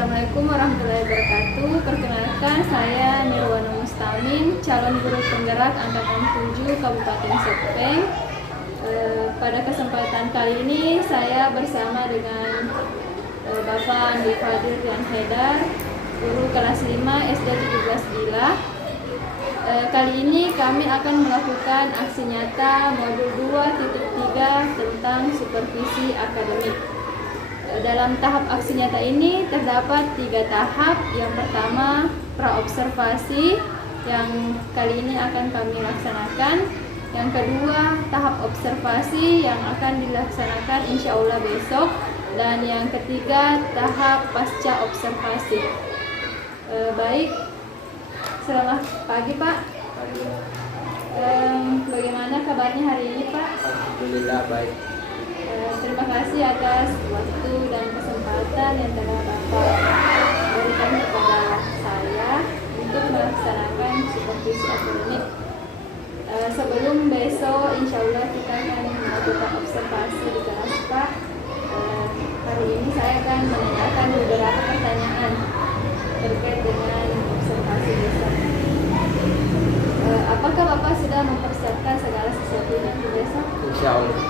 Assalamualaikum warahmatullahi wabarakatuh. Perkenalkan, saya Nirwana Mustamin, calon guru penggerak angkatan 7 Kabupaten Sopeng. Pada kesempatan kali ini saya bersama dengan Bapak Andi Fadil Rian Haidar, guru kelas 5 SD 17 Gila. Kali ini kami akan melakukan aksi nyata modul 2.3 tentang supervisi akademik. Dalam tahap aksi nyata ini terdapat 3 tahap. Yang pertama, praobservasi yang kali ini akan kami laksanakan. Yang kedua, tahap observasi yang akan dilaksanakan insya Allah besok. Dan yang ketiga, tahap pasca observasi. Baik, selamat pagi Pak. Bagaimana kabarnya hari ini Pak? Alhamdulillah baik. Terima kasih atas waktu dan kesempatan yang telah Bapak berikan kepada saya untuk melaksanakan supervisi akademik. Sebelum besok insya Allah kita akan melakukan observasi di kelas Pak. Hari ini saya akan menanyakan beberapa pertanyaan terkait dengan observasi besok. Apakah Bapak sudah mempersiapkan segala sesuatunya untuk besok? Insya Allah.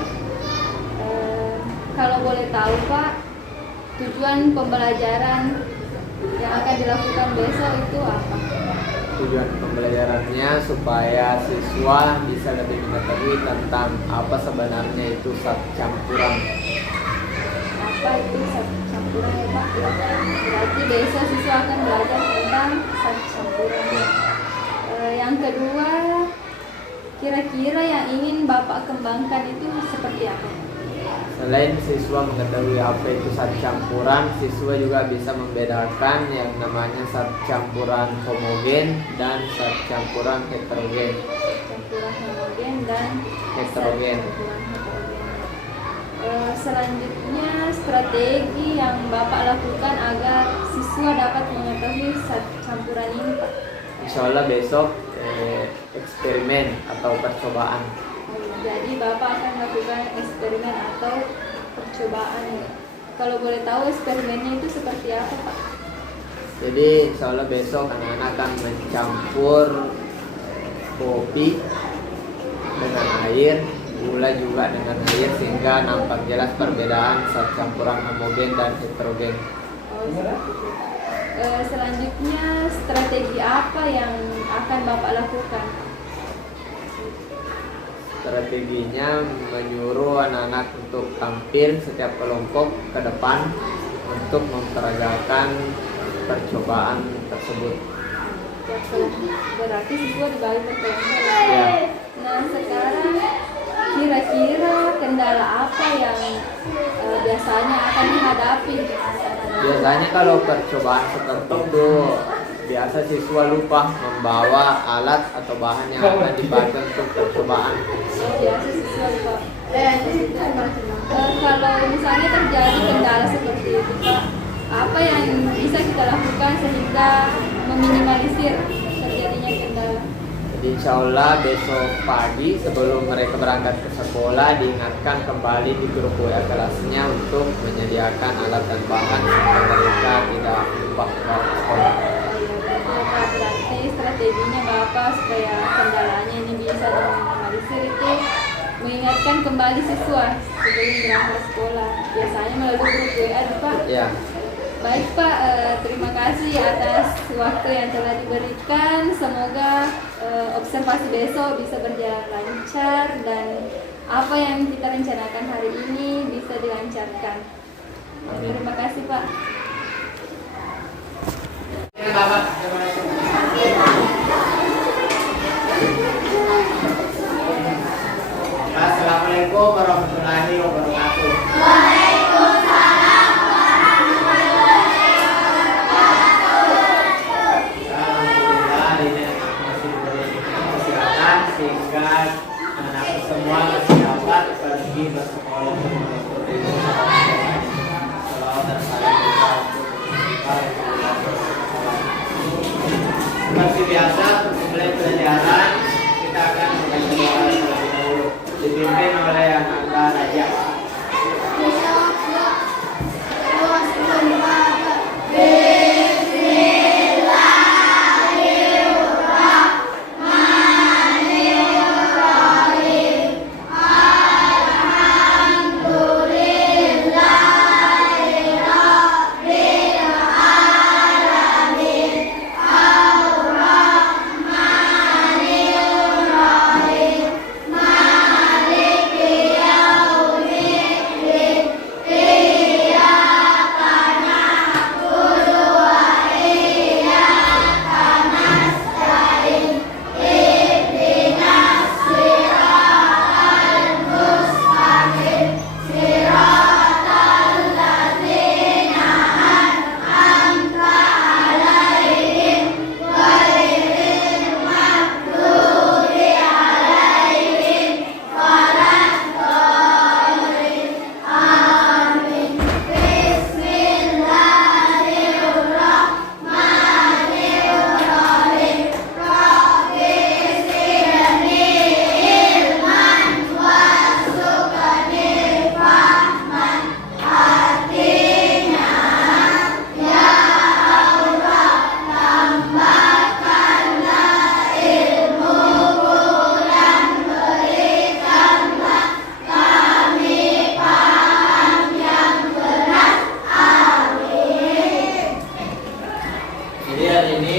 Kalau boleh tahu Pak, tujuan pembelajaran yang akan dilakukan besok itu apa? Tujuan pembelajarannya supaya siswa bisa lebih mengetahui tentang apa sebenarnya itu zat campuran. Apa itu zat campuran ya Pak? Berarti besok siswa akan belajar tentang zat campuran. Yang kedua, kira-kira yang ingin Bapak kembangkan itu seperti apa? Selain siswa mengetahui apa itu zat campuran, siswa juga bisa membedakan yang namanya zat campuran homogen dan zat campuran heterogen. Campuran homogen dan Heterogen. campuran heterogen. Selanjutnya, strategi yang Bapak lakukan agar siswa dapat mengetahui zat campuran ini Pak? Insya Allah besok eksperimen atau percobaan. Jadi Bapak akan melakukan eksperimen atau percobaan. Kalau boleh tahu eksperimennya itu seperti apa Pak? Jadi insya Allah besok anak-anak akan mencampur kopi dengan air, gula juga dengan air, sehingga nampak jelas perbedaan zat campuran homogen dan heterogen. Seperti itu. Selanjutnya, strategi apa yang akan Bapak lakukan? Strateginya menyuruh anak-anak untuk tampil setiap kelompok ke depan untuk memperagakan percobaan tersebut. Berarti siswa dibagi per kelompok. Ya. Nah, sekarang kira-kira kendala apa yang biasanya akan dihadapi? Biasanya kalau percobaan seperti itu, biasa siswa lupa membawa alat atau bahan yang akan dipakai untuk percobaan. Biasa siswa lupa. Kalau misalnya terjadi kendala seperti itu Pak, apa yang bisa kita lakukan sehingga meminimalisir terjadinya kendala? Jadi insya Allah besok pagi sebelum mereka berangkat ke sekolah diingatkan kembali di grup WA kelasnya untuk menyediakan alat dan bahan supaya mereka tidak lupa ke sekolah. Berarti strateginya Bapak supaya kendalanya ini bisa diminimalisir itu mengingatkan kembali siswa sebelum berangkat sekolah. Biasanya melalui grup WA Pak. Ya. Baik Pak, terima kasih atas waktu yang telah diberikan. Semoga observasi besok bisa berjalan lancar dan apa yang kita rencanakan hari ini bisa dilancarkan. Terima kasih Pak. Assalamualaikum warahmatullahi wabarakatuh. Sehingga anak semua masih dapat pergi bersekolah mengikuti salawat dan salam kita untuk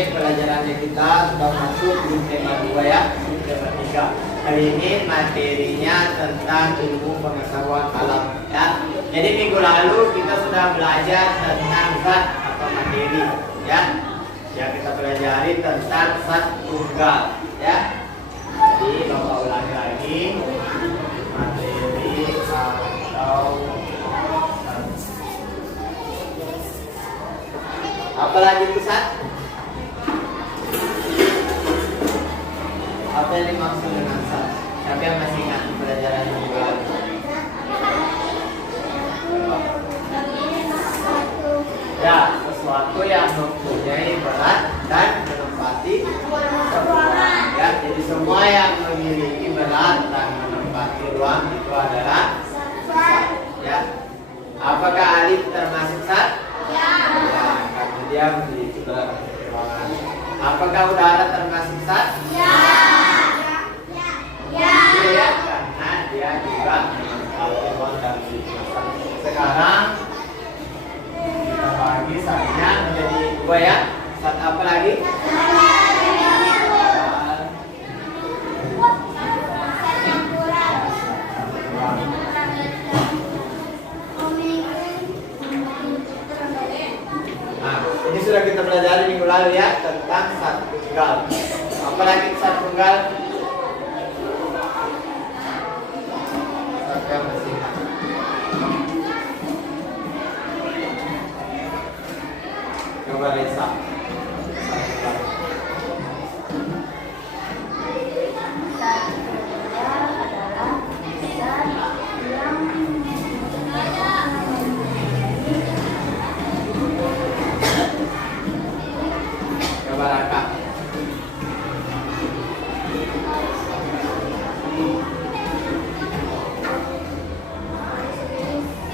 ini pelajarannya kita sudah masuk di tema 2 ya, di tema 3. Kali ini materinya tentang ilmu pengetahuan alam ya. Jadi minggu lalu kita sudah belajar tentang zat atau materi ya. Yang kita pelajari tentang zat tunggal ya. Jadi Bapak ulangi lagi materi atau apa lagi itu zat? Apa yang dimaksud dengan zat? Siapa yang masih ingat pelajaran minggu lalu? Ya, sesuatu yang mempunyai berat dan menempati ruang. Ya, jadi semua yang memiliki berat dan menempati ruang itu adalah zat. Ya, apakah alif termasuk zat? Ya, karena dia memiliki berat dan ruangan. Apakah udara termasuk zat? Ya. Ya, karena dia juga menempati ruang dan menempati. Sekarang kita bagi zatnya menjadi 2 ya. Zat apa lagi? Nah, ini sudah kita pelajari minggu lalu ya tentang zat tunggal. Apa lagi zat tunggal? Siapa yang masih ingat? Coba Lisa. Coba Raka.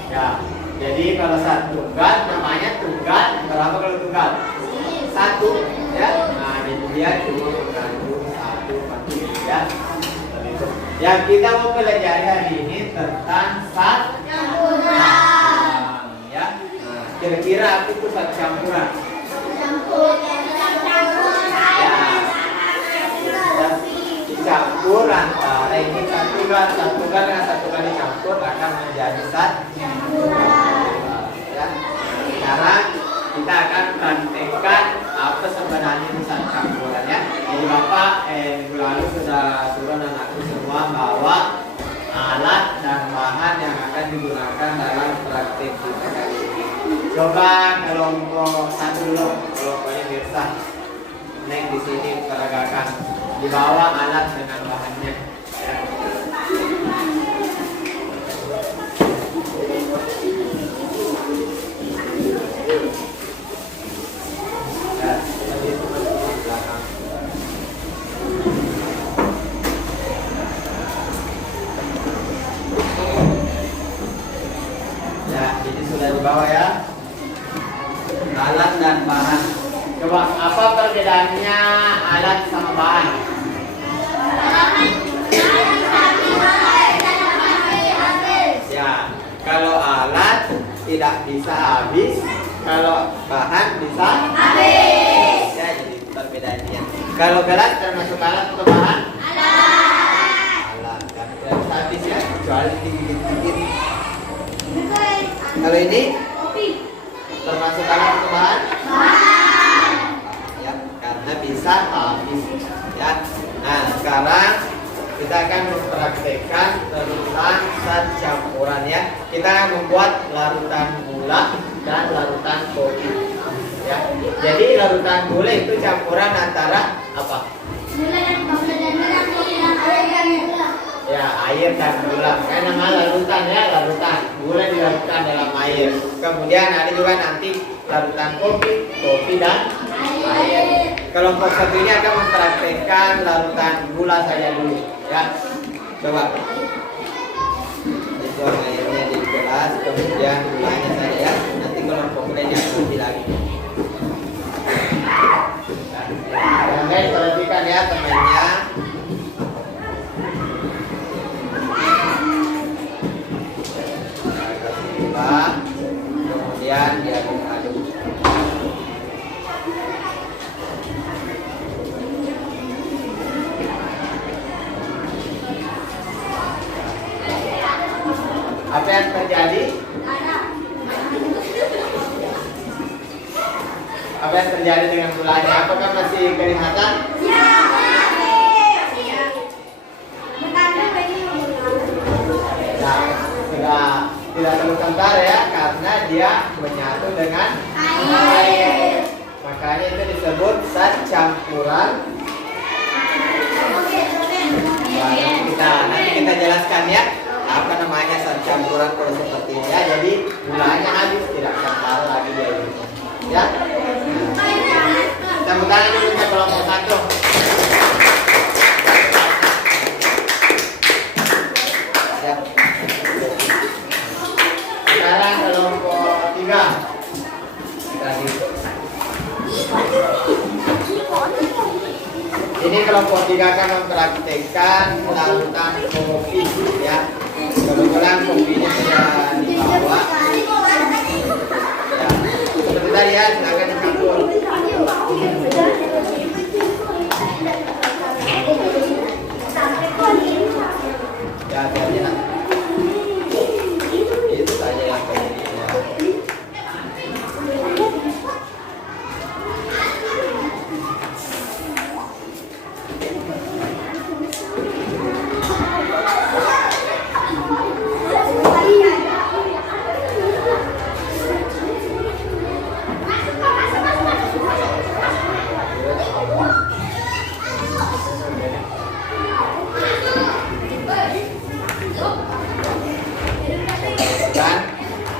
Ya, jadi kalau zat tunggal namanya tunggal. Berapa kalau tunggal? 1 ya. Nah, ini dia cuma mengandung 1 materi ya. Yang kita mau pelajari hari ini tentang zat campuran ya. Nah, kira-kira apa itu zat campuran? Ya, dicampur antara ini satu tunggal dengan satu kali dicampur akan menjadi zat campuran ya. Sekarang kita akan praktekkan apa sebenarnya itu zat campuran ya. Jadi Bapak minggu lalu sudah suruh anakku semua bawa alat dan bahan yang akan digunakan dalam praktek kita kali ini. Coba kelompok 1 dulu, kelompoknya Mirsa. Naik di sini peragakan, dibawa alat dengan bahannya. Ya. Ya, lebih teman-teman belakang. Ya, ini sudah dibawa ya. Alat dan bahan. Coba apa perbedaannya alat sama bahan? Ya, kalau alat tidak bisa habis, kalau bahan bisa habis. Ya, jadi perbedaannya. Kalau gelas termasuk alat atau bahan? Alat. Kan tidak bisa habis ya, kecuali digigit-gigit. Kalau ini termasuk alat atau bahan? Ya, karena bisa habis ya. Nah, sekarang kita akan mempraktekkan tentang zat campuran ya. Kita akan membuat larutan gula dan larutan kopi ya. Jadi larutan gula itu campuran antara apa? Ya, air dan gula. Karena nama larutan ya, larutan. Gula dilarutkan dalam air. Kemudian ada juga nanti larutan kopi dan air. Kelompok 1 ini akan mempraktekkan larutan gula saja dulu ya. Coba. Itu airnya di gelas, kemudian gulanya saja ya. Nanti kelompok lainnya nanti lagi. Nah, perhatikan ya temannya. Kemudian diaduk-aduk. terjadi dengan gulanya? Apakah masih kelihatan? Nah, tidak terlalu kental ya, karena dia menyatu dengan air. Makanya itu disebut zat campuran. Nanti kita jelaskan ya, apa namanya zat campuran kalau seperti ini ya. Jadi gulanya habis, tidak kental lagi dia ini. Ya. Tepuk tangan dulu untuk kelompok 1. Ya. Sekarang kelompok 3. Ini kelompok 3 akan mempraktekkan larutan kopi ya. Kebetulan kopinya sudah dibawa. Ya. Seperti tadi ya, silakan dicampur. Ya, jadi itu saja yang pentingnya.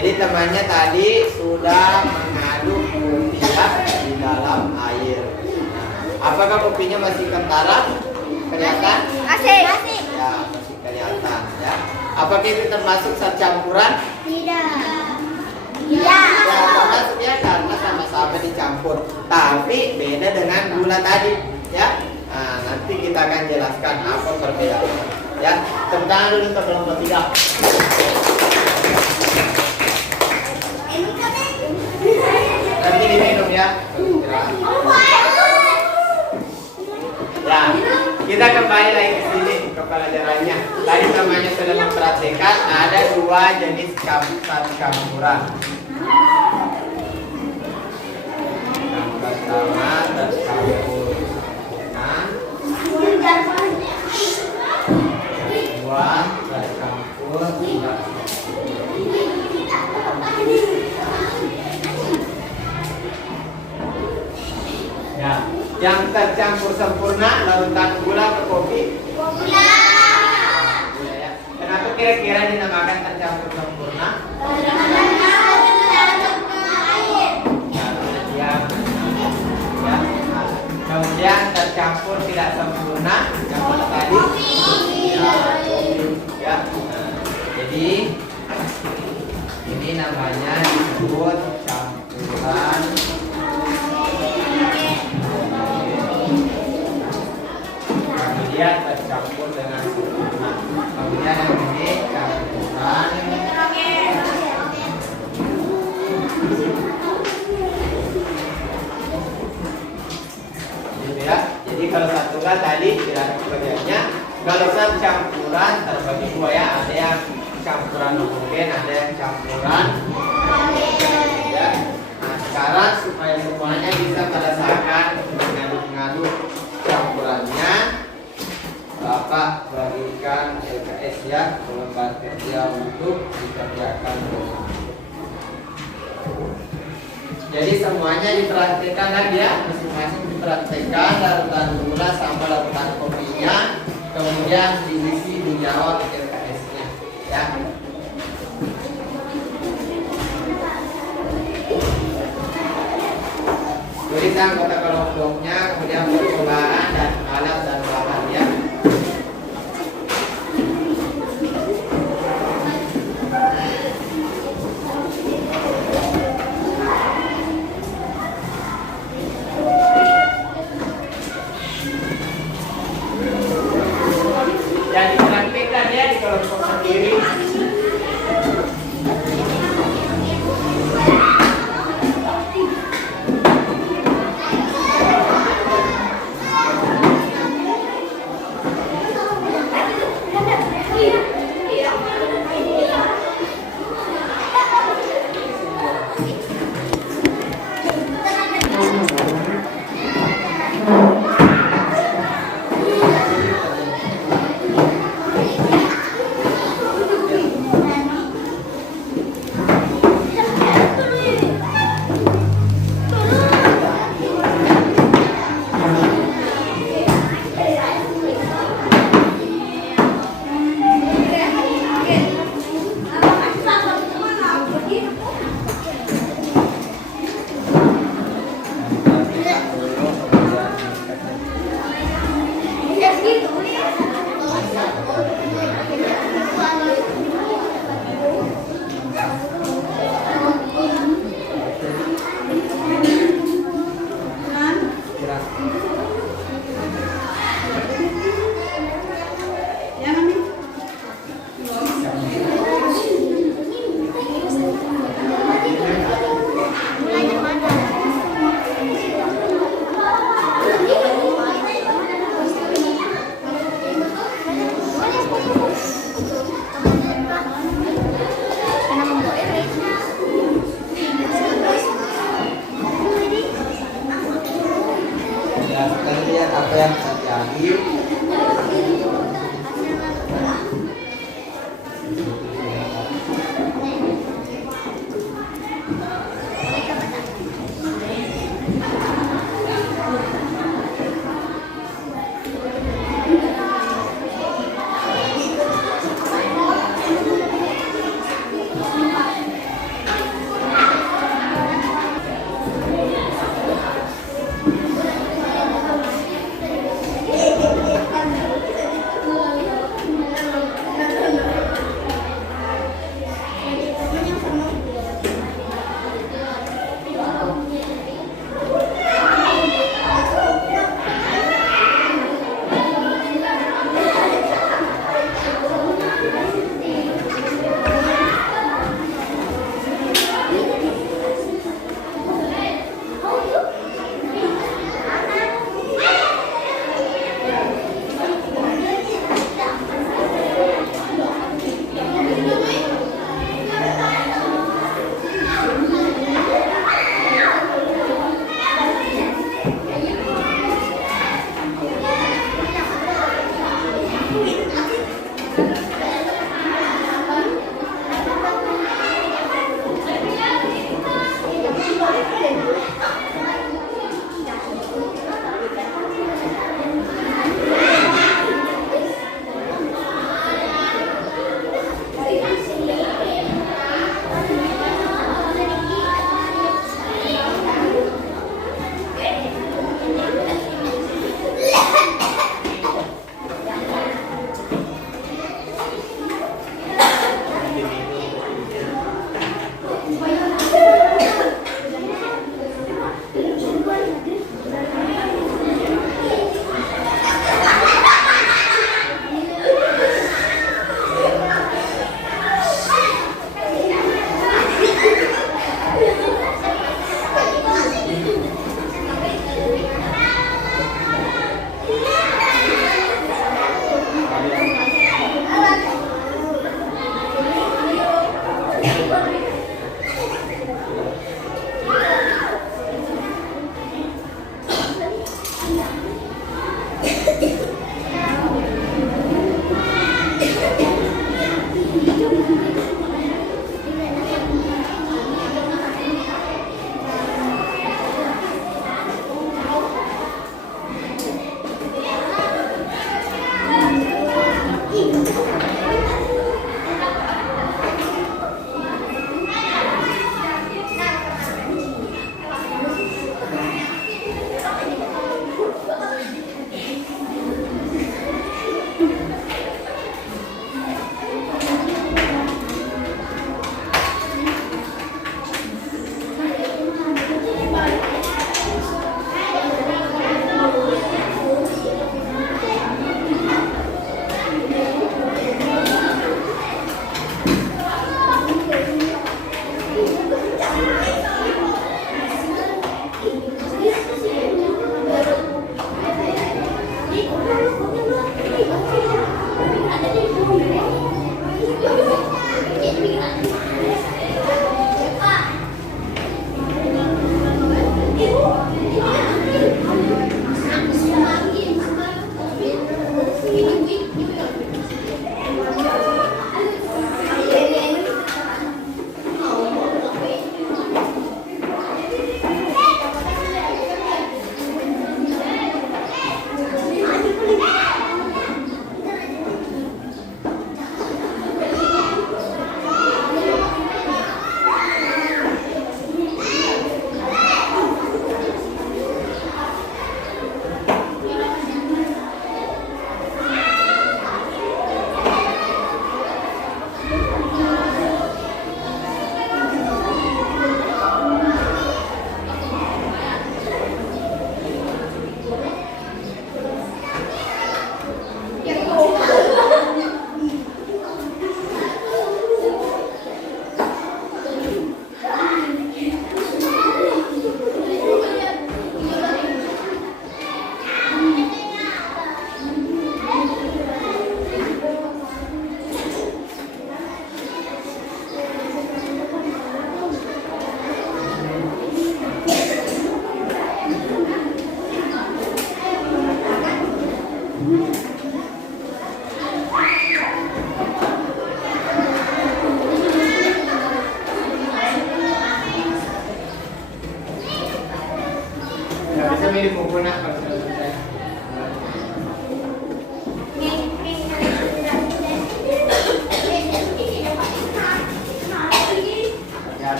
Jadi temannya tadi sudah mengaduk kopi di dalam air. Nah, apakah kopinya masih kentara? Kelihatan? Masih. Ya, masih kelihatan ya. Apakah itu termasuk zat campuran? Tidak. Ya, termasuknya karena sama-sama dicampur. Tapi beda dengan gula tadi ya. Nah, nanti kita akan jelaskan apa perbedaannya. Ya, tepuk tangan dulu untuk kelompok 3. Nanti diminum ya. Ya, kita kembali lagi ke sini ke pelajarannya. Tadi namanya sudah memperhatikan ada 2 jenis zat campuran. Yang pertama tercampur dengan, kedua tercampur tidak. Ya, yang tercampur sempurna larutan gula atau kopi? Gula ya. Kenapa kira-kira dinamakan tercampur sempurna? Kemudian tercampur tidak sempurna yang mana tadi? Ya, kopi. Ya. Jadi ini namanya disebut campuran. Kemudian tercampur dengan sempurna. Kemudian yang ini campuran. Gitu ya. Jadi kalau satukan tadi tidak ada perbedanya. Kalau campuran terbagi 2 ya. Ada yang campuran homogen, ada yang campuran. Ya. Nah, sekarang supaya semuanya bisa merasakan mengaduk campurannya, Bapak bagikan LKS ya, lembar kerja untuk dikerjakan. Jadi semuanya diperhatikan lagi ya, masing-masing diperhatikan larutan gula sama larutan kopinya, kemudian diisi dijawab LKS-nya ya. Tulisan kota kelompoknya, kemudian percobaan dan alat dan bahan ya. Yang dipraktikkan ya di kelompok sendiri. Dan kita lihat apa yang terjadi.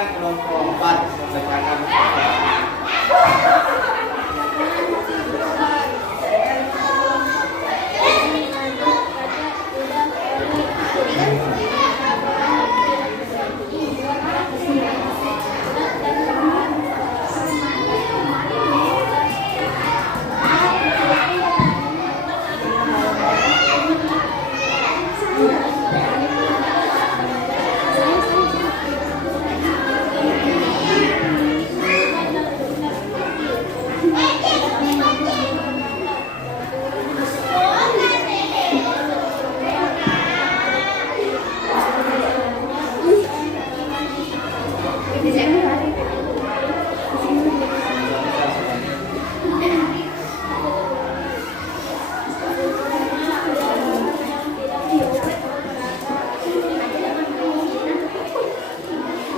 Silakan kelompok 4 membacakan pertanyaan.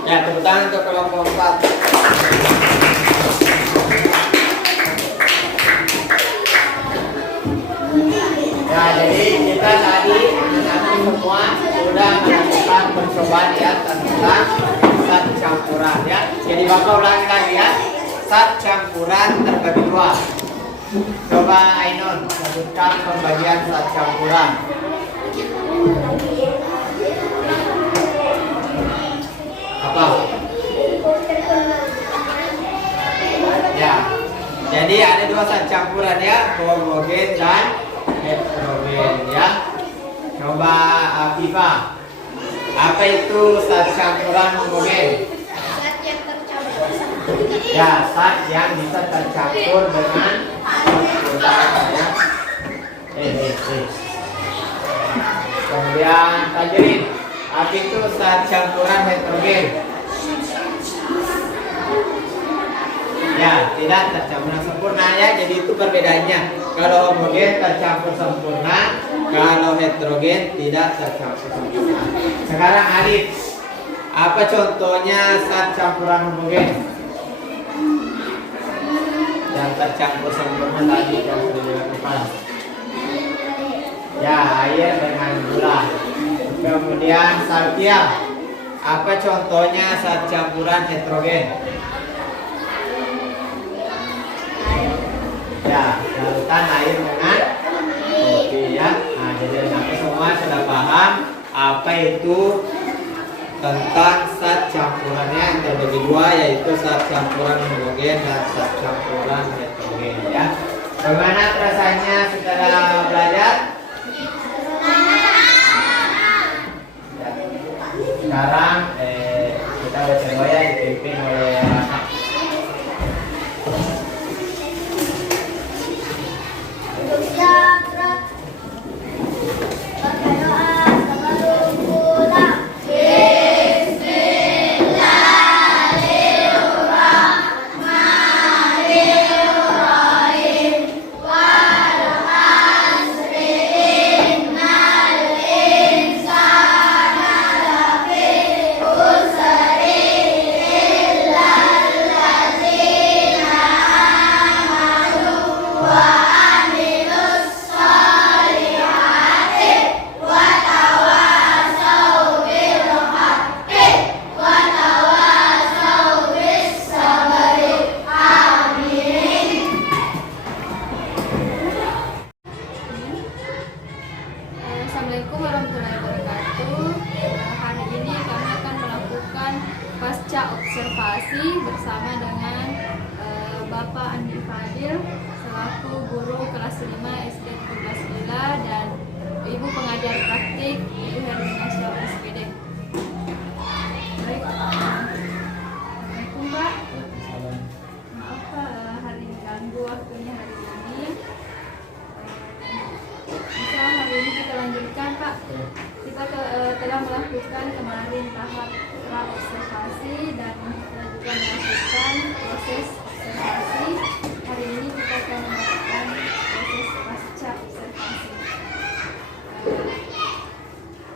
Ya, tepuk tangan untuk kelompok 4. Ya, jadi kita tadi anak-anak semua sudah melakukan percobaan ya tentang sat campuran ya. Jadi Bapak ulangi lagi ya. Sat campuran terbagi dua. Coba Ainun sebutkan pembagian sat campuran. Apa? Ya. Jadi ada dua sat campuran ya, homogen dan heterogen ya. Coba Afifah. Apa itu sat campuran homogen? Zat yang tercampur. Ya, sat yang bisa tercampur dengan ya. Kemudian Tajrin. Apa itu sat campuran heterogen? Ya, tidak tercampur sempurna ya. Jadi itu perbedaannya. Kalau homogen tercampur sempurna, kalau heterogen tidak tercampur sempurna. Sekarang Alif, apa contohnya sat campuran homogen? Yang tercampur sempurna tadi yang sudah dilakukan. Ya, air dengan gula. Kemudian Salkia, apa contohnya sat campuran heterogen? Ya, larutan air dengan kopi ya. Nah, jadi anak semua sudah paham apa itu tentang sat campurannya yang terbagi dua, yaitu sat campuran homogen dan sat campuran heterogen ya. Bagaimana rasanya setelah belajar? Ya. Sekarang kita bercoba ya dipimpin oleh Assalamualaikum warahmatullahi wabarakatuh. Hari ini kami akan melakukan pasca observasi bersama dengan Bapak Andi Fadil selaku guru kelas 5 SD 17 Bila dan Ibu pengajar praktik Ibu Hermina Syah SPD. Baik, Assalamualaikum Pak. Maaf Pak, hari ini ganggu waktunya hari ini. Bisa hari ini kita lanjutkan Pak. Kita telah melakukan kemarin tahap pra-observasi dan kita juga melakukan proses observasi. Hari ini kita akan melakukan proses pasca observasi.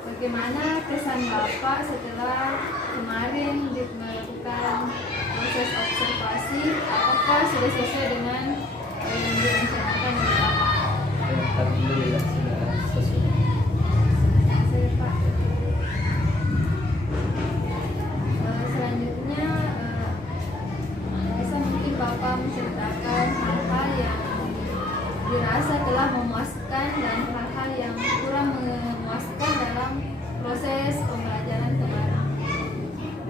Bagaimana kesan Bapak setelah kemarin melakukan proses observasi? Apakah sudah sesuai dengan yang direncanakan oleh Bapak? Alhamdulillah sudah sesuai. Selanjutnya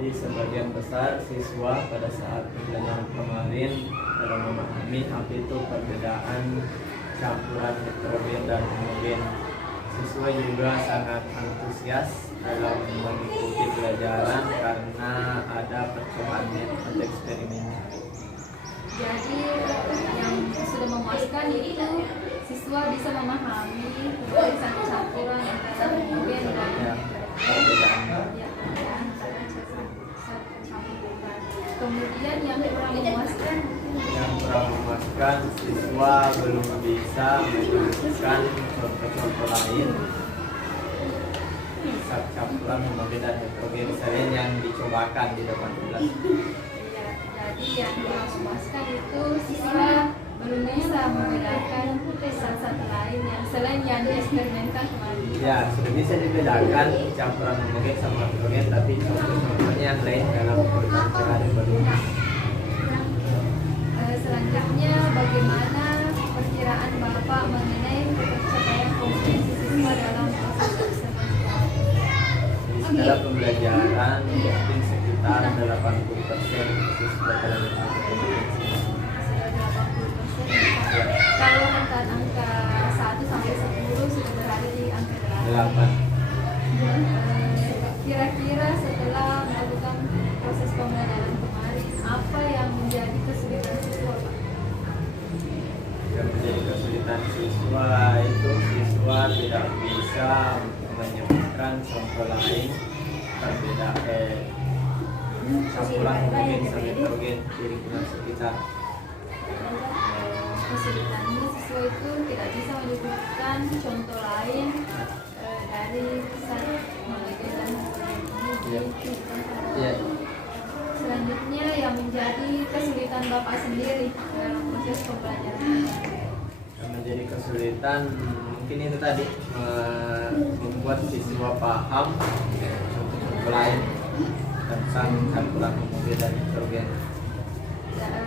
Jadi sebagian besar siswa pada saat pembelajaran kemarin dalam memahami apa itu perbedaan campuran heterogen dan homogen. Siswa juga sangat antusias dalam mengikuti pelajaran karena ada percobaan metode eksperimennya. Jadi yang sudah memuaskan itu siswa bisa memahami perbedaan campuran antara homogen dan Ya, perbedaan. ya, antara campuran. Kemudian yang kurang memuaskan Yang kurang memuaskan, siswa belum bisa menemukan contoh-contoh lain saat campuran homogen dan heterogen selain yang dicobakan di depan kelas. ya, jadi yang kurang memuaskan itu siswa belum bisa membedakan satu lain yang selain yang dieksperimenkan kemarin. Ya, sudah bisa dibedakan campuran homogen sama heterogen, tapi contoh-contohnya yang lain dalam program hari belum. Selanjutnya, bagaimana perkiraan Bapak mengenai kepercayaan kompetensi siswa dalam proses observasi? Secara pembelajaran mungkin sekitar 80% siswa dalam kompetensi. Sudah 80%. Kalau angka 1 sampai 10 sudah berada di angka 8. 8. Kira-kira setelah melakukan proses pembelajaran kemarin, apa yang menjadi kesulitan siswa, Pak? Yang menjadi kesulitan siswa itu siswa tidak bisa menyebutkan contoh lain perbedaan campuran homogen sama heterogen di lingkungan sekitar. Kesulitannya siswa itu tidak bisa menyebutkan contoh lain dari kisah homogen dan heterogen Ya. ini. Ya, Selanjutnya yang menjadi kesulitan Bapak sendiri dalam proses pembelajaran. yang menjadi kesulitan mungkin itu tadi membuat siswa paham contoh-contoh lain tentang campuran homogen dan heterogen.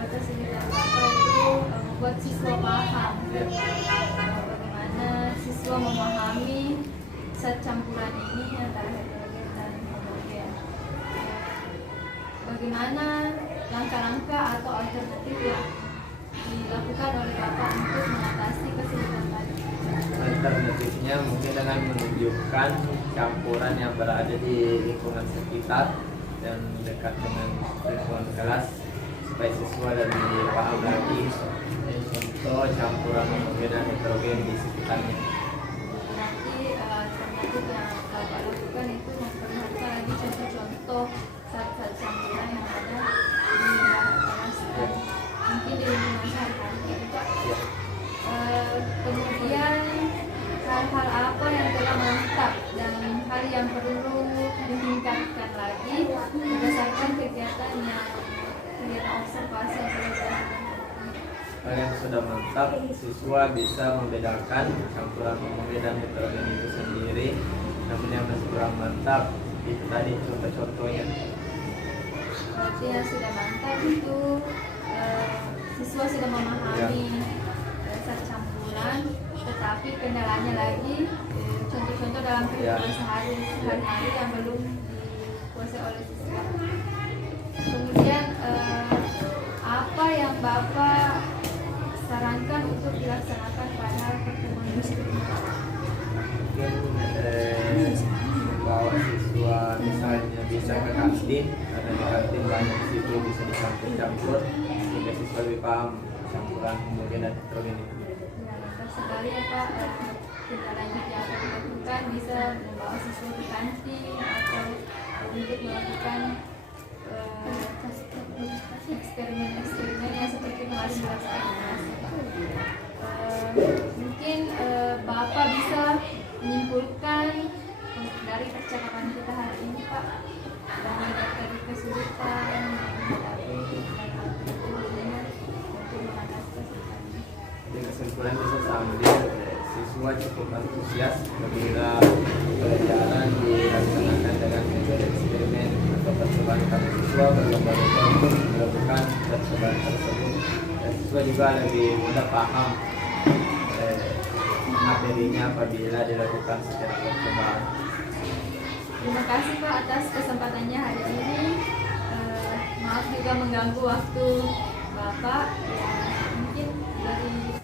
Kesulitan Bapak itu membuat siswa paham bagaimana siswa memahami zat campuran ini antara heterogen dan homogen. Bagaimana langkah-langkah atau alternatif yang dilakukan oleh Bapak untuk mengatasi kesulitan tadi? Alternatifnya mungkin dengan menunjukkan campuran yang berada di lingkungan sekitar dan dekat dengan lingkungan kelas supaya siswa lebih paham lagi contoh campuran homogen dan heterogen di sekitarnya. Nanti alternatif yang Bapak lakukan itu memperlihatkan lagi contoh-contoh zat-zat campuran yang ada di dalam kelas dan mungkin di lingkungan sehari-hari gitu, Pak. Ya. Kemudian hal-hal apa yang telah mantap dan hal yang perlu ditingkatkan lagi berdasarkan kegiatan observasi yang telah dilakukan. Hal yang sudah mantap, siswa bisa membedakan campuran homogen dan heterogen itu sendiri. Namun yang masih kurang mantap itu tadi contoh-contohnya. Berarti yang sudah mantap itu siswa sudah memahami zat campuran, tetapi kendalanya lagi contoh-contoh dalam kehidupan sehari-hari yang belum dikuasai oleh siswa. Kemudian apa yang Bapak sarankan untuk dilaksanakan pada pertemuan berikutnya? Mungkin membawa siswa misalnya bisa ke kantin karena di kantin banyak di situ bisa dicampur-campur sehingga siswa lebih paham campuran homogen dan heterogen itu. Ya, lengkap sekali ya Pak. Tindak lanjut yang akan dilakukan bisa membawa siswa ke kantin atau untuk melakukan eksperimen-eksperimen yang seperti kemarin dilaksanakan. Mungkin Bapak bisa menyimpulkan dari percakapan kita hari ini, Pak, dari kesulitan untuk mengatasi kesulitan. Jadi kesimpulan bisa saya ambil siswa cukup antusias apabila pelajaran dilaksanakan dengan metode eksperimen atau percobaan kami siswa berlomba-lomba untuk melakukan percobaan tersebut dan siswa juga lebih mudah paham materinya apabila dilakukan secara percobaan. Terima kasih Pak atas kesempatannya hari ini. mengganggu waktu Bapak. Ya, mungkin dari